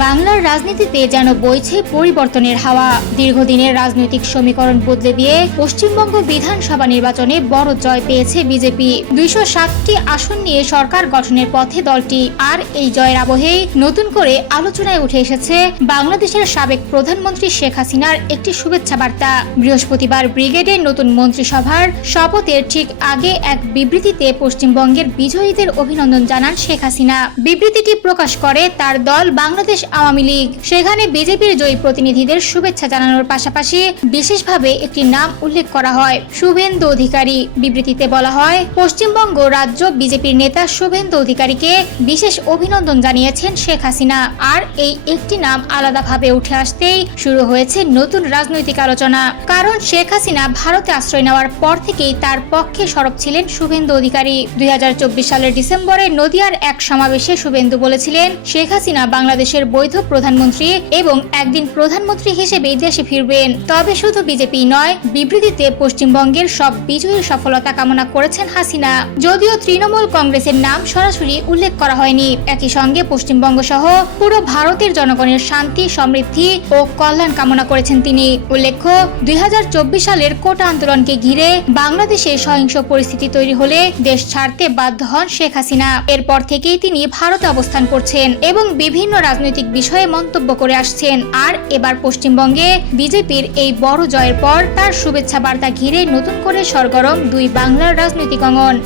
বাংলার রাজনীতিতে যেন বইছে পরিবর্তনের হাওয়া। দীর্ঘদিনের রাজনৈতিক সমীকরণ বদলে দিয়ে পশ্চিমবঙ্গ বিধানসভা নির্বাচনে বড় জয় পেয়েছে বিজেপি। ২০৭টি আসন নিয়ে সরকার গঠনের পথে দলটি। আর এই জয়ের আবহেই নতুন করে আলোচনায় উঠে এসেছে বাংলাদেশের সাবেক প্রধানমন্ত্রী শেখ হাসিনার একটি শুভেচ্ছা বার্তা। বৃহস্পতিবার ব্রিগেডের নতুন মন্ত্রিসভার শপথের ঠিক আগে এক বিবৃতিতে পশ্চিমবঙ্গের বিজয়ীদের অভিনন্দন জানান শেখ হাসিনা। বিবৃতিটি প্রকাশ করে তার দল বাংলাদেশ আওয়ামী লীগ। সেখানে বিজেপির জয়ী প্রতিনিধিদের শুভেচ্ছা জানানোর পাশাপাশি বিশেষভাবে একটি নাম উল্লেখ করা হয়, শুভেন্দু অধিকারী। বিবৃতিতে বলা হয়, পশ্চিমবঙ্গ রাজ্য বিজেপির নেতা শুভেন্দু অধিকারীকে বিশেষ অভিনন্দন জানিয়েছেন শেখ হাসিনা। আর এই একটি নাম আলাদাভাবে উঠে আসতেই শুরু হয়েছে নতুন রাজনৈতিক আলোচনা। কারণ শেখ হাসিনা ভারতে আশ্রয় নেওয়ার পর থেকেই তার পক্ষে সরব ছিলেন শুভেন্দু অধিকারী। ২০২৪ সালের ডিসেম্বরে নদিয়ার এক সমাবেশে শুভেন্দু বলেছিলেন, শেখ হাসিনা বাংলাদেশের বৈধ প্রধানমন্ত্রী এবং একদিন প্রধানমন্ত্রী হিসেবে দেশে ফিরবেন। তবে শুধু বিজেপি নয়, বিবৃতিতে পশ্চিমবঙ্গের সব বিজয়ীর সফলতা কামনা করেছেন হাসিনা। যদিও তৃণমূল কংগ্রেসের নাম সরাসরি উল্লেখ করা হয়নি। একই সঙ্গে পশ্চিমবঙ্গ সহ পুরো ভারতের জনগণের শান্তি, সমৃদ্ধি ও কল্যাণ কামনা করেছেন তিনি। উল্লেখ্য, ২০২৪ সালের কোটা আন্দোলনকে ঘিরে বাংলাদেশে সহিংস পরিস্থিতি তৈরি হলে দেশ ছাড়তে বাধ্য হন শেখ হাসিনা। এরপর থেকেই তিনি ভারতে অবস্থান করছেন এবং বিভিন্ন রাজনৈতিক বিষয়ে মন্তব্য করে আসছেন। আর এবার পশ্চিমবঙ্গে বিজেপির এই বড় জয়ের পর তার শুভেচ্ছা বার্তা ঘিরে নতুন করে সরগরম দুই বাংলার রাজনৈতিক অঙ্গন।